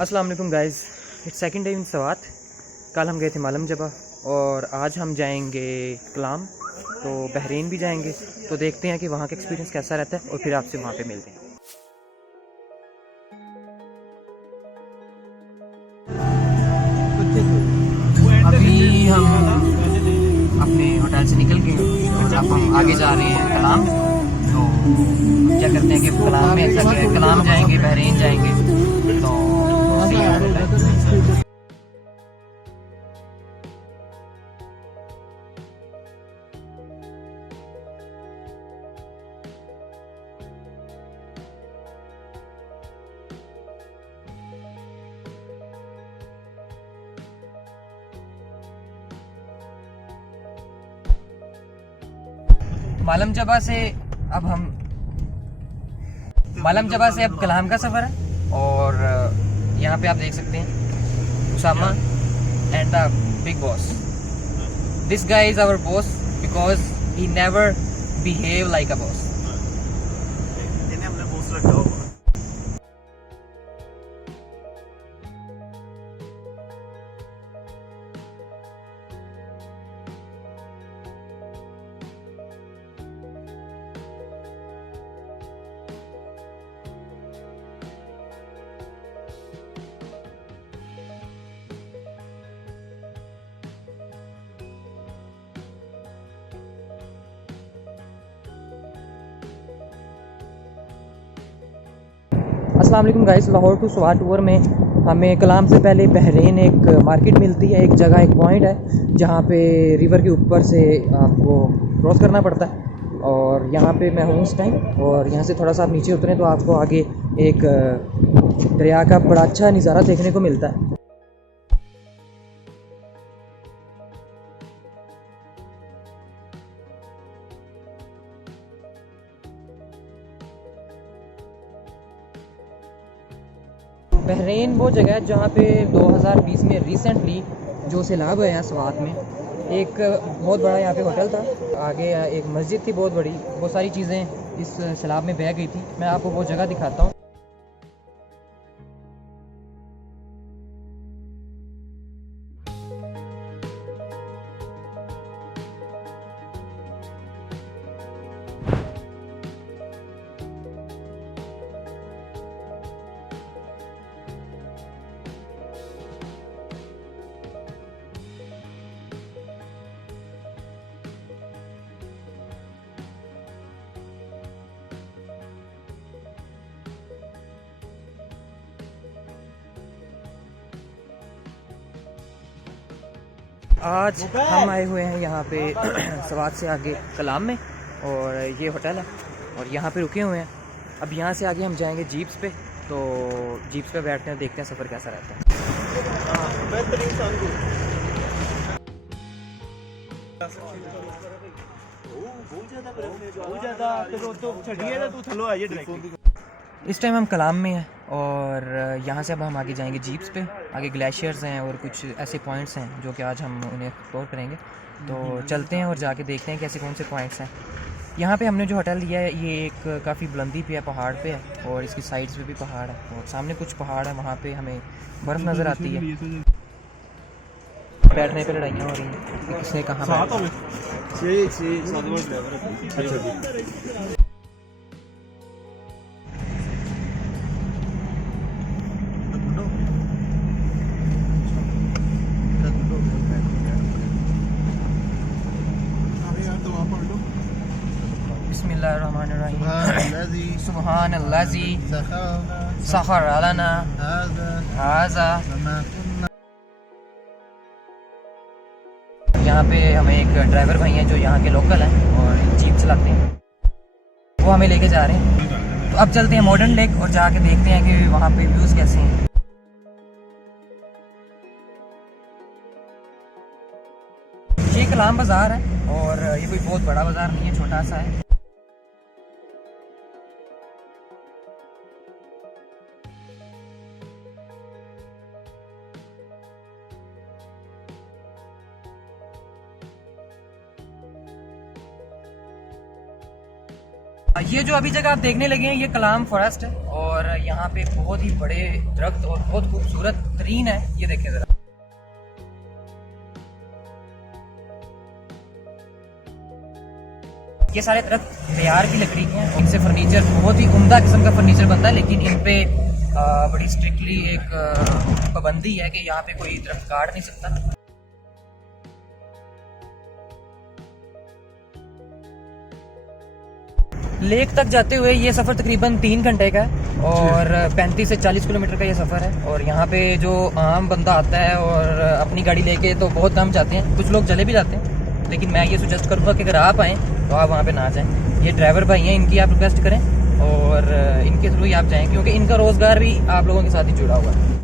अस्सलाम वालेकुम guys, it's second day in Swat. कल हम गए थे मालम जबा और आज हम जाएंगे कलाम, तो बहरीन भी जाएंगे। तो देखते हैं कि वहाँ का एक्सपीरियंस कैसा रहता है और फिर आपसे वहाँ पे मिलते हैं। अभी हम अपने होटल से निकल गए और अब हम आगे जा रहे हैं कलाम। तो क्या करते हैं कि कलाम में कलाम जाएंगे, बहरीन जाएंगे। तो मालम जबा से अब कलाम का सफ़र है। और यहाँ पे आप देख सकते हैं Usama and the big boss. This guy is our boss because he never behave like a boss. इन्हें हमने बॉस रखा हुआ। अस्सलाम वालेकुम guys, Lahore to Swat tour में हमें कलाम से पहले बहरीन एक मार्केट मिलती है, एक जगह, एक पॉइंट है जहाँ पे रिवर के ऊपर से आपको क्रॉस करना पड़ता है। और यहाँ पे मैं हूँ इस टाइम, और यहाँ से थोड़ा सा आप नीचे उतरें तो आपको आगे एक दरिया का बड़ा अच्छा नज़ारा देखने को मिलता है। बहरीन वो जगह है जहाँ पे 2020 में रिसेंटली जो सैलाब आया स्वात में, एक बहुत बड़ा यहाँ पे होटल था, आगे एक मस्जिद थी बहुत बड़ी, बहुत सारी चीज़ें इस सैलाब में बह गई थी। मैं आपको वो जगह दिखाता हूँ। आज हम आए हुए हैं यहाँ पे स्वात से आगे कलाम में, और ये होटल है और यहाँ पे रुके हुए हैं। अब यहाँ से आगे हम जाएंगे जीप्स पे, तो जीप्स पे बैठते हैं, देखते हैं सफ़र कैसा रहता है। इस टाइम हम कलाम में हैं और यहाँ से अब हम आगे जाएंगे जीप्स पे। आगे ग्लेशियर्स हैं और कुछ ऐसे पॉइंट्स हैं जो कि आज हम उन्हें एक्सप्लोर करेंगे। तो चलते हैं और जाके देखते हैं कैसे कौन से पॉइंट्स हैं। यहाँ पे हमने जो होटल लिया है ये एक काफ़ी बुलंदी पे है, पहाड़ पे है, और इसकी साइड्स पे भी पहाड़ है और सामने कुछ पहाड़ है, वहाँ पे हमें बर्फ़ नज़र आती है। बैठने पे लड़ाइयाँ हो रही हैं कि किसने कहाँ बिस्मिल्लाहिर्रहमानिर्रहीम। सुब्हानल्लाज़ी सखर लना हाज़ा। यहाँ पे हमें एक ड्राइवर भाई हैं जो यहाँ के लोकल हैं और जीप चलाते हैं, वो हमें लेके जा रहे हैं। तो अब चलते हैं मॉडर्न लेक और जाके देखते हैं कि वहाँ पे व्यूज़ कैसे हैं। ये कलाम बाज़ार है और ये कोई बहुत बड़ा बाज़ार नहीं है, छोटा सा है। ये जो अभी जगह आप देखने लगे हैं ये कलाम फॉरेस्ट है और यहाँ पे बहुत ही बड़े दरख्त और बहुत खूबसूरत तरीन है। ये देखें जरा, ये सारे दरख्त मेयार की लकड़ी के हैं। इनसे फर्नीचर बहुत ही उम्दा किस्म का फर्नीचर बनता है, लेकिन इन पे बड़ी स्ट्रिक्टली एक पाबंदी है कि यहाँ पे कोई दरख्त काट नहीं सकता। लेक तक जाते हुए ये सफ़र तकरीबन 3 घंटे का है और 35 से 40 किलोमीटर का ये सफ़र है। और यहाँ पे जो आम बंदा आता है और अपनी गाड़ी लेके तो बहुत कम जाते हैं, कुछ लोग चले भी जाते हैं, लेकिन मैं ये सुजेस्ट करूँगा कि अगर आप आएँ तो आप वहाँ पे ना जाएं। ये ड्राइवर भाई हैं, इनकी आप रिक्वेस्ट करें और इनके थ्रू ही आप जाएँ, क्योंकि इनका रोज़गार भी आप लोगों के साथ ही जुड़ा हुआ है।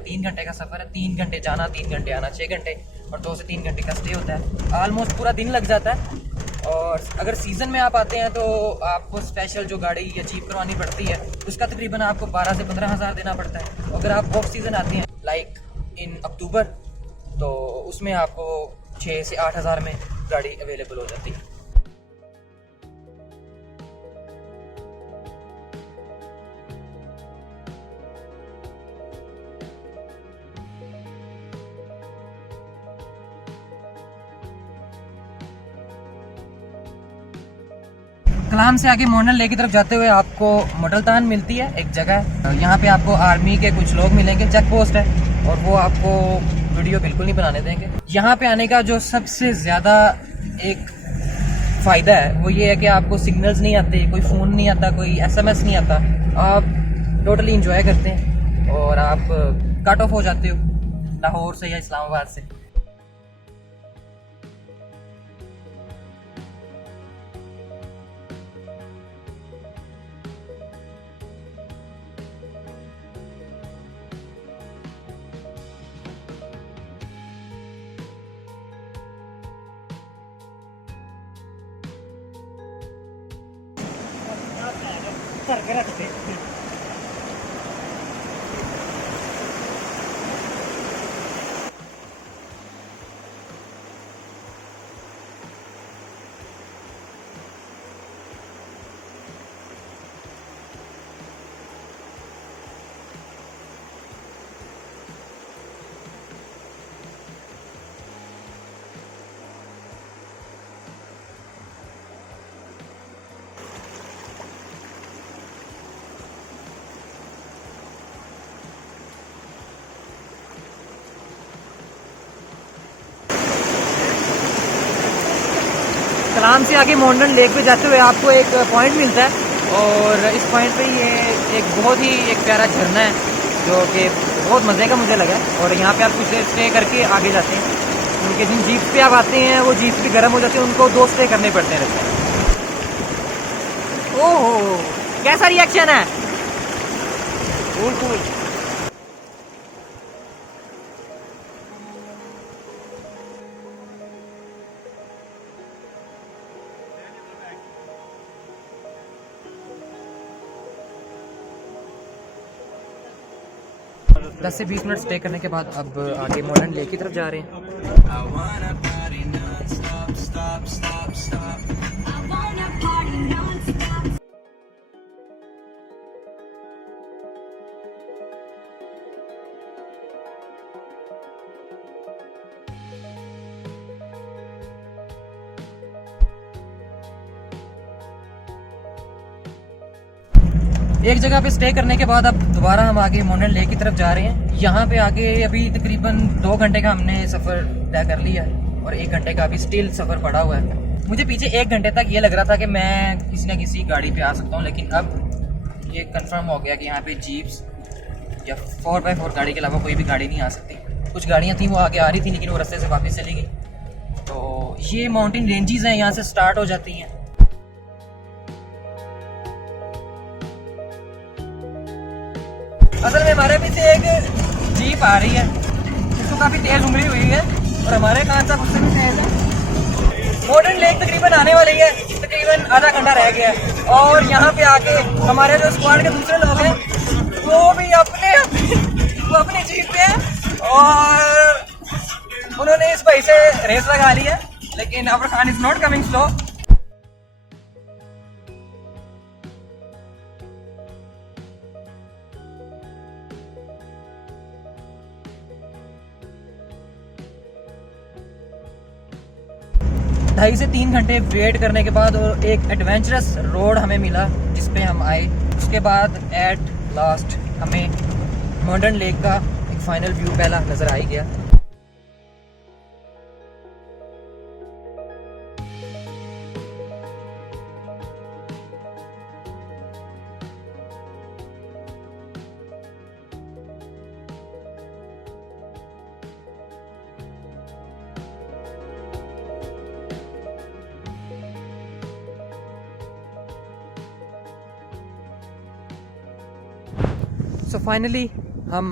तीन घंटे का सफर है, 3 घंटे जाना, 3 घंटे आना, 6 घंटे और 2 से 3 घंटे का स्टे होता है। ऑलमोस्ट पूरा दिन लग जाता है। और अगर सीज़न में आप आते हैं तो आपको स्पेशल जो गाड़ी या जीप करवानी पड़ती है उसका तकरीबन आपको 12 से 15 हज़ार देना पड़ता है। अगर आप ऑफ सीज़न आते हैं लाइक इन अक्टूबर तो उसमें आपको 6 से 8 हज़ार में गाड़ी अवेलेबल हो जाती है। कलाम से आगे मोनल लेक की तरफ जाते हुए आपको मडलतान मिलती है, एक जगह है। यहाँ पे आपको आर्मी के कुछ लोग मिलेंगे, चेक पोस्ट है और वो आपको वीडियो बिल्कुल नहीं बनाने देंगे। यहाँ पे आने का जो सबसे ज़्यादा एक फ़ायदा है वो ये है कि आपको सिग्नल्स नहीं आते, कोई फ़ोन नहीं आता, कोई SMS नहीं आता। आप टोटली इंजॉय करते हैं और आप कट ऑफ हो जाते हो लाहौर से या इस्लामाबाद से। कलाम से आगे मोंडन लेक पे जाते हुए आपको एक पॉइंट मिलता है और इस पॉइंट पे ये एक बहुत ही एक प्यारा झरना है जो कि बहुत मज़े का मुझे लगा। और यहाँ पे आप कुछ देर स्टे करके आगे जाते हैं, उनके जिन जीप पे आप आते हैं वो जीप भी गर्म हो जाते हैं, उनको 2 स्टे करने पड़ते हैं रस्ते में। ओहो, कैसा रिएक्शन है? कूल। 10 से 20 मिनट स्टे करने के बाद अब आगे मोलन लेक की तरफ जा रहे हैं। एक जगह पे स्टे करने के बाद अब दोबारा हम आगे मोनल लेक की तरफ जा रहे हैं। यहाँ पे आगे अभी तकरीबन 2 घंटे का हमने सफ़र तय कर लिया है और 1 घंटे का अभी स्टिल सफ़र पड़ा हुआ है। मुझे पीछे 1 घंटे तक ये लग रहा था कि मैं किसी न किसी गाड़ी पे आ सकता हूँ, लेकिन अब ये कंफर्म हो गया कि यहाँ पे जीप्स या 4x4 गाड़ी के अलावा कोई भी गाड़ी नहीं आ सकती। कुछ गाड़ियाँ थी वो आगे आ रही थी लेकिन वो रास्ते से वापस चली गई। तो ये माउंटेन रेंजेस हैं, यहाँ से स्टार्ट हो जाती हैं। असल में हमारे पीछे एक जीप आ रही है, इसको काफ़ी तेज़ उंगली हुई है और हमारे कान साहब उससे भी तेज़ है। मोनल लेक तकरीबन आने वाली है, तकरीबन तकरीबन आधा घंटा रह गया है और यहाँ पे आके हमारे जो स्क्वाड के दूसरे लोग हैं वो भी अपनी जीप पे हैं और उन्होंने इस भाई से रेस लगा ली है, लेकिन अबर Khan is not coming slow. ढाई से 3 घंटे वेट करने के बाद और एक एडवेंचरस रोड हमें मिला जिस पे हम आए। उसके बाद एट लास्ट हमें मॉडर्न लेक का एक फाइनल व्यू पहला नज़र आ ही गया। सो फाइनली हम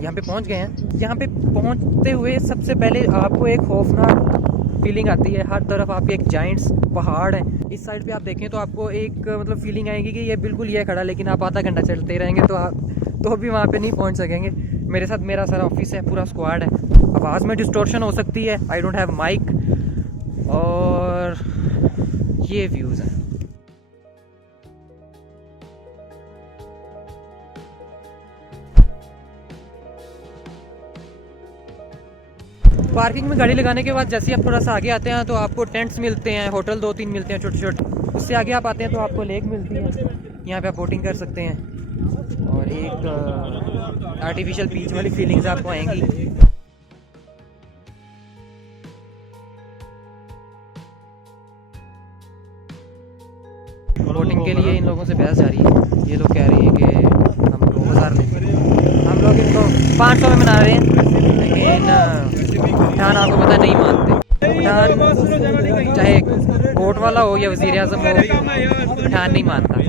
यहाँ पे पहुँच गए हैं। यहाँ पे पहुँचते हुए सबसे पहले आपको एक खौफनाक फीलिंग आती है। हर तरफ आपके एक जाइंट्स पहाड़ हैं। इस साइड पे आप देखें तो आपको एक मतलब फीलिंग आएगी कि ये बिल्कुल ये खड़ा, लेकिन आप आधा घंटा चलते रहेंगे तो आप तो भी वहाँ पे नहीं पहुँच सकेंगे। मेरे साथ मेरा सारा ऑफिस है, पूरा स्क्वाड है। आवाज़ में डिस्टॉर्शन हो सकती है, आई डोंट हैव माइक। और ये व्यूज़ हैं। पार्किंग में गाड़ी लगाने के बाद जैसे आप थोड़ा सा आगे आते हैं तो आपको टेंट्स मिलते हैं, होटल 2-3 मिलते हैं छोटे छोटे। उससे आगे आप आते हैं तो आपको लेक मिलती है, यहाँ पे आप बोटिंग कर सकते हैं और एक आर्टिफिशियल बीच वाली फीलिंग्स आपको आएंगी। बोटिंग के लिए इन लोगों से बहस जा रही है। ये लोग कह रहे हैं कि हम 2000 लेंगे, हम लोग इनको 500 में मना रहे हैं, लेकिन ठान आपको पता नहीं मानते। ठान चाहे कोर्ट वाला हो या वज़ीर आज़म हो, ठान नहीं मानता।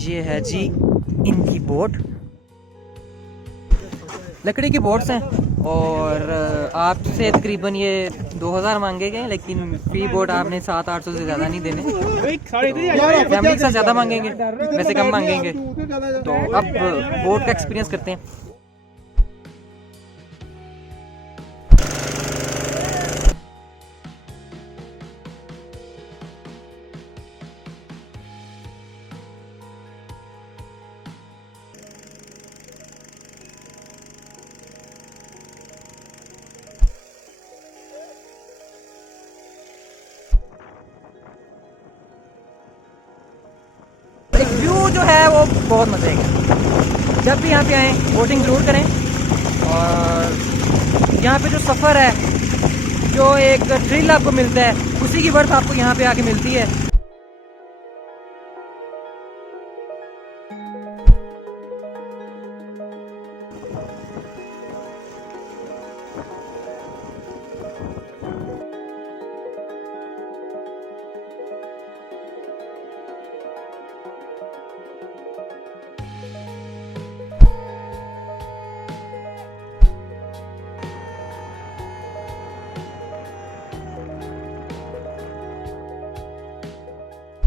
ये है जी इनकी बोट, लकड़ी की बोट्स हैं और आपसे तकरीबन ये 2000 मांगे गए, लेकिन फी बोट आपने 700-800 से ज़्यादा नहीं देने। फैमिली के साथ ज़्यादा मांगेंगे, वैसे कम मांगेंगे। तो अब बोट का एक्सपीरियंस करते हैं। व्यू जो है वो बहुत मज़े का। जब भी यहाँ पे आएँ बोटिंग ज़रूर करें। और यहाँ पे जो सफ़र है, जो एक थ्रिल आपको मिलता है, उसी की बर्थ आपको यहाँ पे आके मिलती है।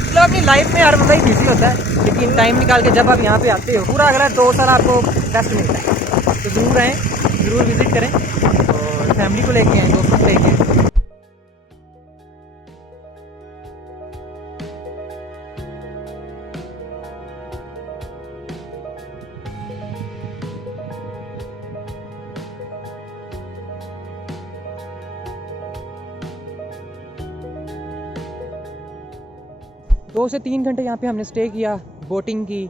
मतलब अपनी लाइफ में हर बंदा ही बिजी होता है, लेकिन टाइम निकाल के जब आप यहाँ पे आते हो, पूरा अगला 2 साल आपको रेस्ट मिलता है। तो ज़रूर आएँ, ज़रूर विज़िट करें और फैमिली को लेके आएँ, दोस्तों को लेके आएँ। दो से 3 घंटे यहाँ पे हमने स्टे किया, बोटिंग की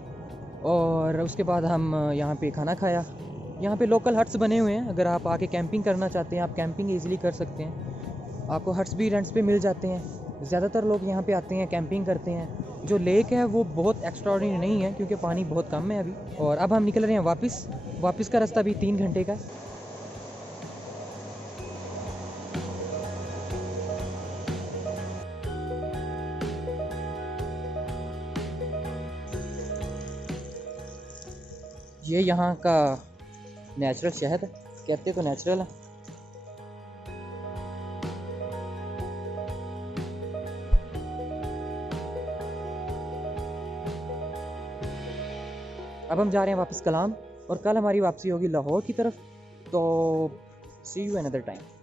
और उसके बाद हम यहाँ पे खाना खाया। यहाँ पे लोकल हट्स बने हुए हैं, अगर आप आके कैंपिंग करना चाहते हैं आप कैंपिंग इजीली कर सकते हैं। आपको हट्स भी रेंट्स पे मिल जाते हैं। ज़्यादातर लोग यहाँ पे आते हैं, कैंपिंग करते हैं। जो लेक है वो बहुत एक्स्ट्राऑर्डिनरी नहीं है क्योंकि पानी बहुत कम है अभी। और अब हम निकल रहे हैं वापस का रास्ता भी 3 घंटे का। ये यहाँ का नेचुरल शहद है, कहते तो नेचुरल है। अब हम जा रहे हैं वापस कलाम, और कल हमारी वापसी होगी लाहौर की तरफ। तो सी यू अनदर टाइम।